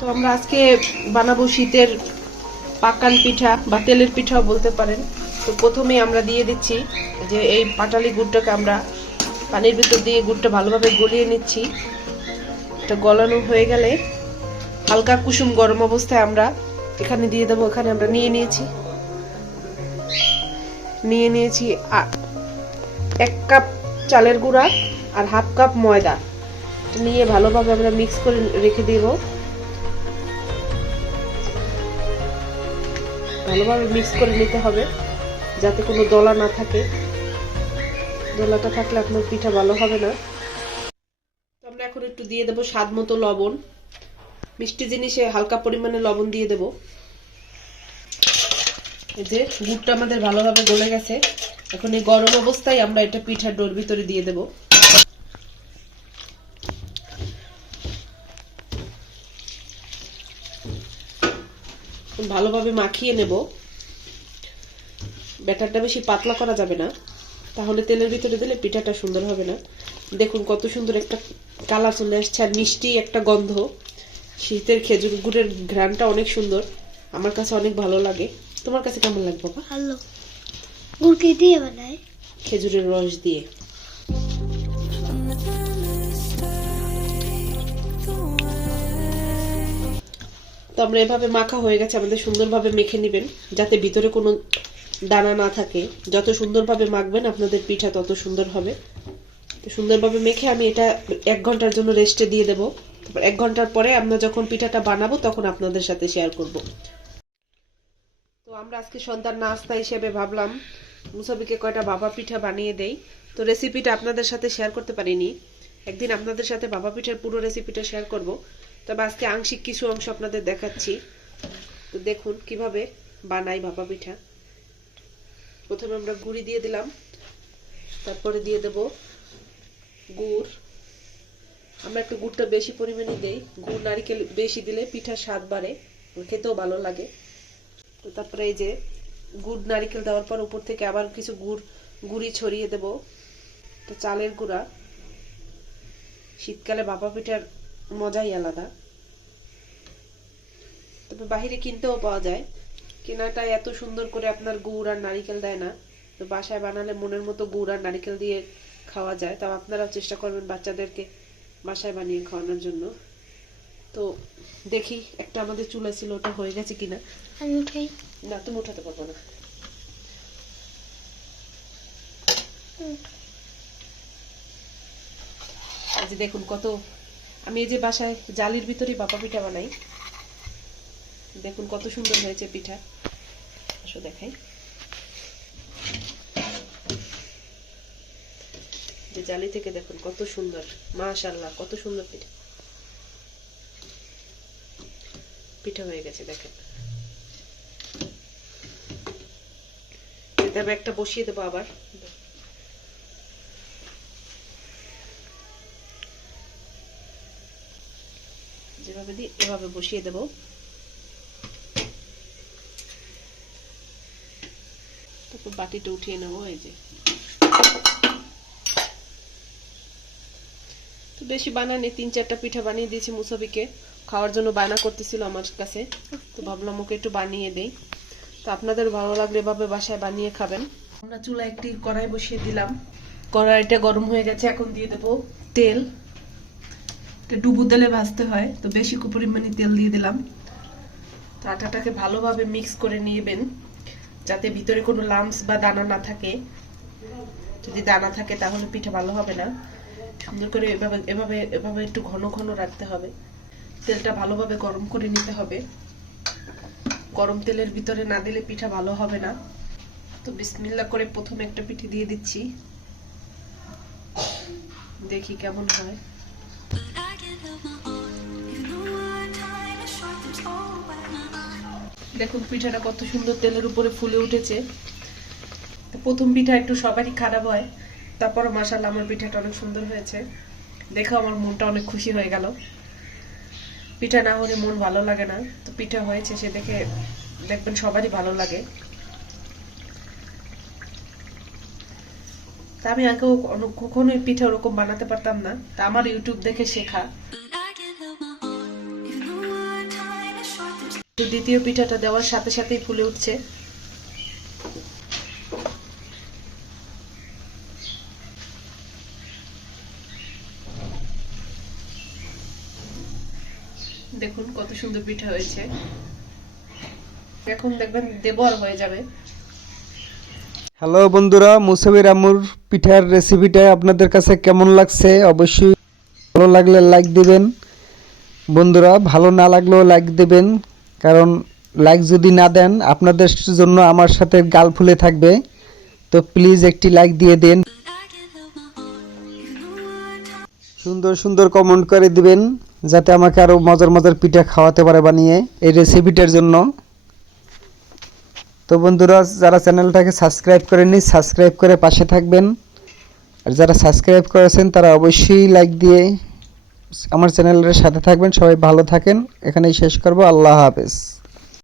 তো আমরা আজকে বানাবো শীতের পাকান পিঠা বা তেলের পিঠাও বলতে পারেন। তো প্রথমে আমরা দিয়ে দিচ্ছি যে এই পাটালি গুড়টাকে আমরা পানির ভিতর দিয়ে গুড়টা ভালোভাবে গলিয়ে নিচ্ছি। এটা গলানো হয়ে গেলে হালকা কুসুম গরম অবস্থায় আমরা এখানে দিয়ে দেবো, এখানে আমরা নিয়ে নিয়েছি। নিয়ে নিয়েছি এক কাপ চালের গুঁড়া আর হাফ কাপ ময়দা। নিয়ে ভালোভাবে আমরা মিক্স করে রেখে দেব। ভালোভাবে মিক্স করে নিতে হবে, যাতে কোনো দলা না থাকে। দলাটা থাকলে আপনার পিঠা ভালো হবে না। আমরা এখন একটু দিয়ে দেবো স্বাদ মতো লবণ। মিষ্টি জিনিসে হালকা পরিমাণে লবণ দিয়ে দেব। এই যে গুড়টা আমাদের ভালোভাবে গলে গেছে। এখন এই গরম অবস্থায় আমরা এটা পিঠার ডোর ভিতরে দিয়ে দেব। ভালোভাবে মাখিয়ে নেব। ব্যাটারটা বেশি পাতলা করা যাবে না। তাহলে তেলের ভিতরে দিলে পিঠাটা সুন্দর হবে না। দেখুন কত সুন্দর একটা কালার চলে আসছে আর মিষ্টি একটা গন্ধ। শীতের খেজুর গুড়ের ঘ্রাণটা অনেক সুন্দর। আমার কাছে অনেক ভালো লাগে। তোমার কাছে কেমন লাগবে বাবা? ভালো। দিয়ে বানায়। খেজুরের রস দিয়ে। তো আমরা এভাবে মাখা হয়ে গেছে, আমাদের সুন্দরভাবে মেখে নেবেন, যাতে ভিতরে কোনো দানা না থাকে। যত সুন্দরভাবে মাখবেন, আপনাদের পিঠা তত সুন্দর হবে। তো সুন্দরভাবে মেখে আমি এটা এক ঘণ্টার জন্য রেস্টে দিয়ে দেবো। তারপর এক ঘণ্টার পরে আমরা যখন পিঠাটা বানাবো, তখন আপনাদের সাথে শেয়ার করব। তো আমরা আজকে সন্ধ্যার নাস্তা হিসেবে ভাবলাম মুসাবিকে কয়টা বাবা পিঠা বানিয়ে দেই। তো রেসিপিটা আপনাদের সাথে শেয়ার করতে পারিনি। একদিন আপনাদের সাথে বাবা পিঠার পুরো রেসিপিটা শেয়ার করব। তবে আজকে আংশিক কিছু অংশ আপনাদের দেখাচ্ছি। তো দেখুন কীভাবে বানাই বাবা পিঠা। প্রথমে আমরা গুড়ি দিয়ে দিলাম। তারপরে দিয়ে দেব গুড়। আমরা একটু গুড়টা বেশি পরিমাণে দেই। গুড় নারিকেল বেশি দিলে পিঠার স্বাদ বাড়ে। খেতেও ভালো লাগে। তো তারপরে এই যে গুড় নারিকেল দেওয়ার পর উপর থেকে আবার কিছু গুড়, গুড়ি ছড়িয়ে দেব। তো চালের গুঁড়া। শীতকালে বাবা পিঠার মজাই আলাদা। তবে বাহিরে কিনতেও পাওয়া যায়। কেনাটা এত সুন্দর করে আপনার গুড় আর নারিকেল দেয় না। তো বাসায় বানালে মনের মতো গুড় আর নারিকেল দিয়ে খাওয়া যায়। তাও আপনারাও চেষ্টা করবেন বাচ্চাদেরকে বাসায় বানিয়ে খাওয়ানোর জন্য। তো দেখি একটা আমাদের চুলা ছিল ওটা হয়ে গেছে কিনা? আমি উঠাই। না তুমি উঠাতে পারব না। এই যে দেখুন কত আমি এই যে বাসায় জালির ভিতরে বাপা পিঠা বানাই। দেখুন কত সুন্দর হয়েছে পিঠা। আসো দেখাই। যে জালি থেকে দেখুন কত সুন্দর, মাশাআল্লাহ, কত সুন্দর পিঠা। পিঠা হয়ে গেছে, দেখেন। এতে আমি একটা বসিয়ে দেবো আবার। যেভাবে দিই এভাবে বসিয়ে দেবো। তারপর বাটিটা উঠিয়ে নেব, এই যে। তো বেশি বানানি তিন চারটা পিঠা বানিয়ে দিয়েছি মুসাবিকে খাওয়ার জন্য বায়না করতেছিল আমার কাছে। তো ভাবলাম ওকে একটু বানিয়ে দেই। তো আপনাদের ভালো লাগলে এভাবে বাসায় বানিয়ে খাবেন। আমরা চুলা একটি কড়াই বসিয়ে দিলাম। কড়াইটা গরম হয়ে গেছে, এখন দিয়ে দেবো তেল। এটা ডুবো তেলে ভাজতে হয়, তো বেশি পরিমাণে তেল দিয়ে দিলাম। তো আটাটাকে ভালোভাবে মিক্স করে নিয়েবেন যাতে ভিতরে কোনো লামস বা দানা না থাকে। যদি দানা থাকে তাহলে পিঠা ভালো হবে না। সুন্দর করে এভাবে এভাবে এভাবে একটু ঘন ঘন রাখতে হবে। তেলটা ভালোভাবে গরম করে নিতে হবে। গরম তেলের ভিতরে না দিলে পিঠা ভালো হবে না। তো বিসমিল্লা করে প্রথমে একটা পিঠে দিয়ে দিচ্ছি। দেখি কেমন হয়। দেখুন, পিঠাটা কত সুন্দর তেলের উপরে ফুলে উঠেছে। প্রথম পিঠা একটু সবারই খারাপ হয় তারপর মাসাল আমার পিঠাটা অনেক সুন্দর হয়েছে। দেখে আমার মনটা অনেক খুশি হয়ে গেল। পিঠা না হলে মন ভালো লাগে না। তো পিঠা হয়েছে সে দেখে দেখবেন সবারই ভালো লাগে। তা আমি অনেক- কখনোই পিঠা ওরকম বানাতে পারতাম না। তা আমার ইউটিউব দেখে শেখা। দ্বিতীয় পিঠাটা দেওয়ার সাথে সাথেই ফুলে উঠছে। দেখুন কত সুন্দর পিঠা হয়েছে। এখন দেখবেন দেবর হয়ে যাবে। হ্যালো বন্ধুরা, মুসাবির আমুর পিঠার রেসিপিটা আপনাদের কাছে কেমন লাগছে অবশ্যই ভালো লাগলে লাইক দিবেন। বন্ধুরা, ভালো না লাগলেও লাইক দিবেন, কারণ লাইক যদি না দেন, আপনাদের জন্য আমার সাথে গাল ফুলে থাকবে। তো প্লিজ একটি লাইক দিয়ে দিন। সুন্দর সুন্দর কমেন্ট করে দিবেন, যাতে আমাকে আরও মজার মজার পিঠা খাওয়াতে পারে বানিয়ে এই রেসিপিটার জন্য। তো বন্ধুরা, যারা চ্যানেলটাকে সাবস্ক্রাইব করেননি, সাবস্ক্রাইব করে পাশে থাকবেন। আর যারা সাবস্ক্রাইব করেছেন, তারা অবশ্যই লাইক দিয়ে আমার চ্যানেলের সাথে থাকবেন। সবাই ভালো থাকেন। এখানেই শেষ করব। আল্লাহ হাফেজ।